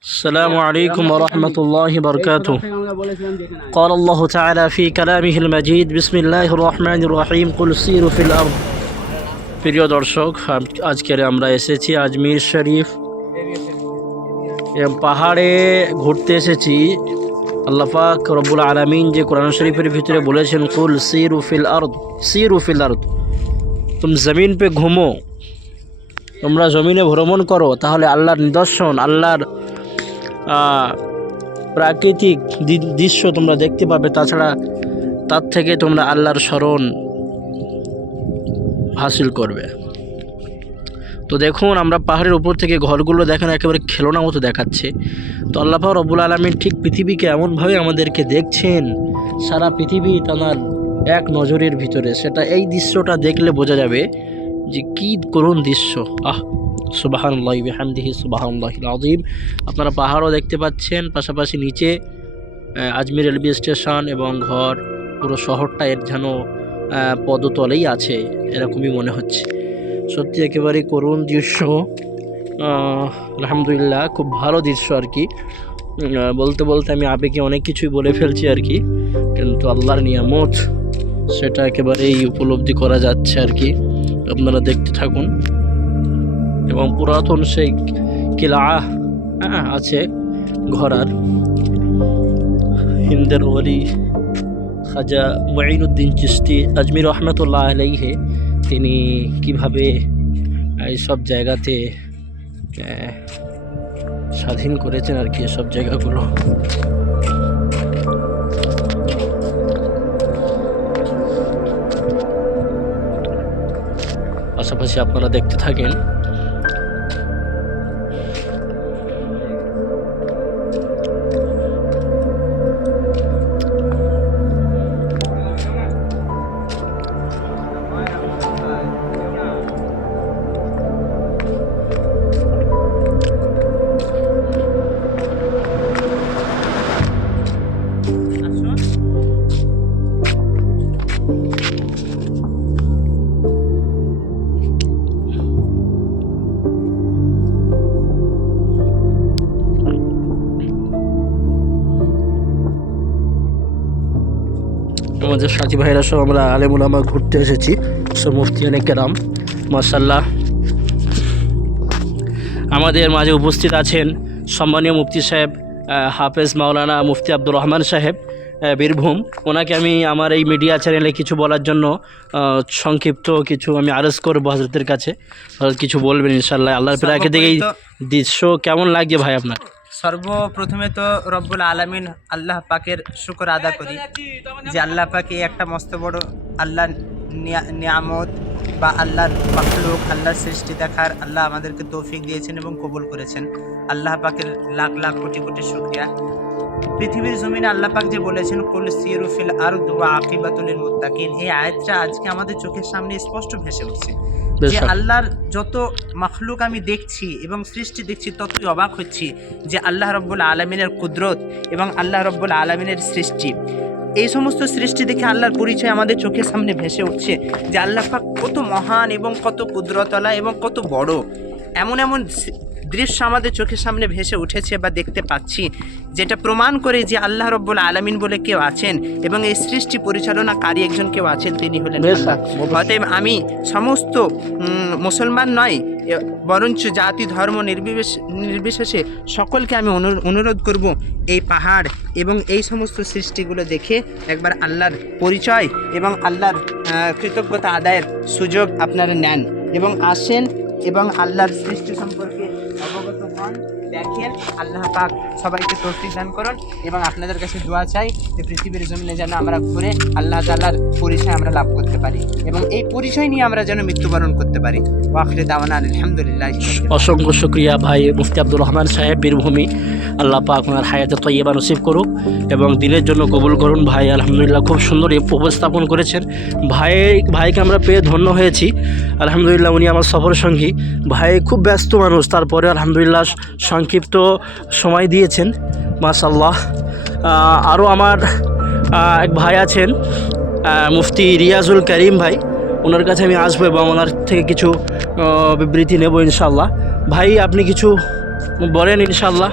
السلام عليكم ورحمة الله وبركاته قال الله تعالى في كلامه المجيد بسم الله الرحمن الرحيم قل سيروا في الأرض প্রিয় দর্শক আম- আজকের আমরা এসেছি আজমির শরীফ এবং পাহাড়ে ঘুরতে এসেছি আল্লাপাক রব্বুল আলমিন যে কোরআন শরীফের ভিতরে বলেছেন কুল সিরু ফিল আর্দ সিরু ফিল আর্দ তুম জমিন পে ঘুমো তোমরা জমিনে ভ্রমণ করো তাহলে আল্লাহর নিদর্শন আল্লাহর আহ, প্রাকৃতিক দৃশ্য তোমরা দেখতে পাবে, তাছাড়া তার থেকে তোমরা আল্লাহর স্মরণ হাসিল করবে। তো দেখুন, আমরা পাহাড়ের উপর থেকে ঘরগুলো দেখেন, একেবারে খেলোনা মতো দেখাচ্ছে। তো আল্লাহ রব্বুল আলমিন ঠিক পৃথিবীকে এমনভাবে আমাদেরকে দেখছেন, সারা পৃথিবী তার এক নজরের ভিতরে। সেটা এই দৃশ্যটা দেখলে বোঝা যাবে যে কী করুণ দৃশ্য। আহ! সুবাহান্লাহ হামদিহি আজিম আপনারা পাহাড়ও দেখতে পাচ্ছেন, পাশাপাশি নিচে আজমির রেলওয়ে স্টেশন এবং ঘর, পুরো শহরটা এর যেন পদতলেই আছে, এরকমই মনে হচ্ছে। সত্যি একেবারে করুণ দৃশ্য। আলহামদুলিল্লাহ, খুব ভালো দৃশ্য আর কি। বলতে বলতে আমি আবেগে অনেক কিছুই বলে ফেলছি আর কি, কিন্তু আল্লাহর নিয়ামত, সেটা একেবারেই উপলব্ধি করা যাচ্ছে আর কি। আপনারা দেখতে থাকুন। এবং পুরাতন সেই কিলা আছে ঘোড়ার হিন্দের ওলি খাজা মঈনুদ্দিন চিস্তি আজমির রহমতুল্লাহ আলাইহে, তিনি কীভাবে সব জায়গাতে স্বাধীন করেছেন আর কি এসব জায়গাগুলো। পাশাপাশি আপনারা দেখতে থাকেন আমাদের সাথী ভাইরা সব আমরা আলেমুলামা ঘুরতে এসেছি। সব মুফতিয়ানে কেরাম মাসাল্লাহ আমাদের মাঝে উপস্থিত আছেন সম্মানীয় মুফতি সাহেব হাফেজ মাওলানা মুফতি আব্দুর রহমান সাহেব বীরভূম। ওনাকে আমি আমার এই মিডিয়া চ্যানেলে কিছু বলার জন্য সংক্ষিপ্ত কিছু আমি আরজ করব হজরতের কাছে। হজরত কিছু বলবেন ইনশাল্লাহ আল্লাহর এই সর্বপ্রথম- দৃশ্য কেমন লাগছে ভাই আপনার? সর্বপ্রথমে তো রব্বুল আলমিন আল্লাহ পাকের শুকর আদা করি যে আল্লাহ পাকে একটা মস্ত বড় আল্লাহ নিয়ামত বা আল্লাহর মাখলুক, আল্লাহর সৃষ্টি দেখার আল্লাহ আমাদেরকে তৌফিক দিয়েছেন এবং কবুল করেছেন। আল্লাহ পাকের লাখ লাখ কোটি কোটি শুক্রিয়া। পৃথিবীর জমিনে আল্লাহ পাক যে বলেছেন কুল সিরুফিল আরদ ওয়া আকিবাতুল মুত্তাকিন। এই আয়াতটা আজকে আমাদের চোখের সামনে স্পষ্ট ভেসে উঠছে। যে আল্লাহর যত মাখলুক আমি দেখছি এবং সৃষ্টি দেখছি ততই অবাক হচ্ছি যে আল্লাহ রব্বুল আলমিনের কুদরত এবং আল্লাহ রব্বুল আলমিনের সৃষ্টি। এই সমস্ত সৃষ্টি দেখে আল্লাহর পরিচয় আমাদের চোখের সামনে ভেসে উঠছে যে আল্লাহ পাক কত মহান এবং কত কুদরতলা এবং কত বড়। এমন এমন দৃশ্য আমাদের চোখের সামনে ভেসে উঠেছে বা দেখতে পাচ্ছি যেটা প্রমাণ করে যে আল্লাহ রব্বুল আলমিন বলে কেউ আছেন এবং এই সৃষ্টি পরিচালনাকারী একজন কেউ আছেন তিনি হলেন। অতএব আমি সমস্ত মুসলমান নয় বরঞ্চ জাতি ধর্ম নির্বিশেষ নির্বিশেষে সকলকে আমি অনু- অনুরোধ করব এই পাহাড় এবং এই সমস্ত সৃষ্টিগুলো দেখে একবার আল্লাহর পরিচয় এবং আল্লাহর কৃতজ্ঞতা আদায়ের সুযোগ আপনারা নেন এবং আসেন এবং আল্লাহর সৃষ্টি সম্পর্কে one. দেখেন, আল্লাহ পাক সবাইকে তৌফিক দান করুন এবং আপনাদের কাছে দোয়া চাই যে পৃথিবীর জমিনে যেন আমরা ঘুরে আল্লাহ তাআলার পরিচয় আমরা লাভ করতে পারি এবং এই পরিচয় নিয়ে আমরা যেন মৃত্যুবরণ করতে পারি। ওয়াখরে দাওয়ানা আলহামদুলিল্লাহ। অসংখ্য শুক্রিয়া ভাই মুফতি আব্দুর রহমান সাহেব, বীরভূমি। আল্লাহ পাক ওনার হায়াতে তৈবা নসিব করুক এবং দিনের জন্য কবুল করুন ভাই। আলহামদুলিল্লাহ খুব সুন্দর উপস্থাপন করেছেন। ভাই, ভাইকে আমরা পেয়ে ধন্য হয়েছি। আলহামদুলিল্লাহ উনি আমার সফর সঙ্গী ভাই খুব ব্যস্ত মানুষ, তারপরে আলহামদুলিল্লাহ সংক্ষিপ্ত সময় দিয়েছেন মাশাল্লাহ আরও আমার এক ভাই আছেন মুফতি রিয়াজুল করিম ভাই। ওনার কাছে আমি আসব এবং ওনার থেকে কিছু বিবৃতি নেব ইনশাল্লাহ ভাই, আপনি কিছু বলেন ইনশাল্লাহ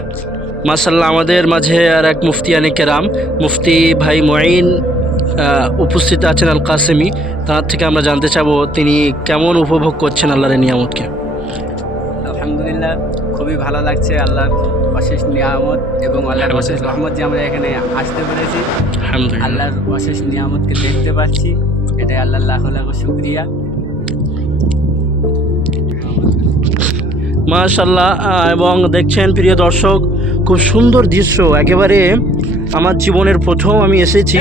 মাসাল্লাহ আমাদের মাঝে আর এক মুফতি আনি কেরাম। মুফতি ভাই মঈন উপস্থিত আছেন আল কাসেমি তার থেকে আমরা জানতে চাবো তিনি কেমন উপভোগ করছেন আল্লাহর নিয়ামতকে। আলহামদুলিল্লাহ। খুবই ভালো লাগছে। আল্লাহর অশেষ নিয়ামত এবং আল্লাহর অশেষ রহমত যে আমরা এখানে আসতে পেরেছি। আল্লাহর অশেষ নিয়ামতকে দেখতে পাচ্ছি। এটাই আল্লাহ লাখ লাখ শুক্রিয়া। মাশাল্লাহ এবং দেখছেন প্রিয় দর্শক খুব সুন্দর দৃশ্য। একেবারে আমার জীবনের প্রথম আমি এসেছি।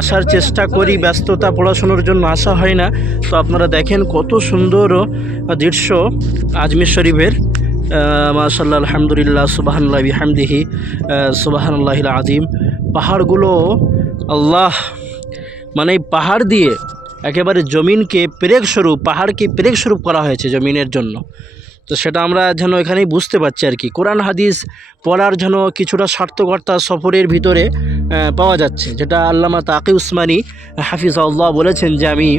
আসার চেষ্টা করি ব্যস্ততা পড়াশোনার জন্য আসা হয় না। তো আপনারা দেখেন কত সুন্দর দৃশ্য আজমির শরীফের। মাশাল্লাহ আলহামদুলিল্লাহ সুবাহান্লাহ বিহামদিহি সুবাহান্লাহ আজিম পাহাড়গুলো আল্লাহ মানে পাহাড় দিয়ে একেবারে জমিনকে পেরেক স্বরূপ পাহাড়কে পেরেক স্বরূপ করা হয়েছে জমিনের জন্য। তো সেটা আমরা যেন এখানেই বুঝতে পারছি আর কি। কোরআন, হাদিস পড়ার যেন কিছুটা সার্থকতা সফরের ভিতরে পাওয়া যাচ্ছে। যেটা আল্লামা তাকে উসমানী হাফিজ আল্লাহ বলেছেন যে, আমি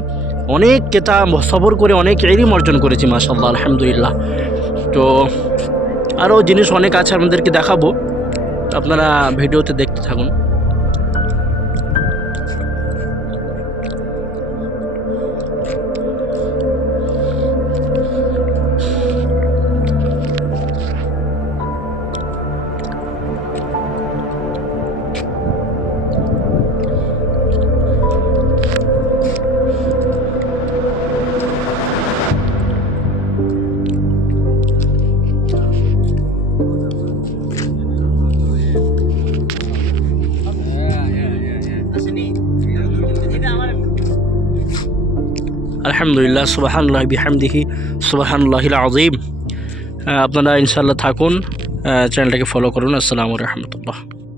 অনেক কেতা সফর করে অনেক এলিম অর্জন করেছি মাসাল্লাহ আলহামদুলিল্লাহ। তো আরও জিনিস অনেক আছে আমাদেরকে দেখাবো। আপনারা ভিডিওতে দেখতে থাকুন। আলহামদুলিল্লাহ সুবাহান্লাহ বিহামদিহি সুবাহান্লাহিল আজিম আপনারা ইনশাল্লাহ থাকুন। চ্যানেলটাকে ফলো করুন। আসসালামু রহমতুল্লাহ।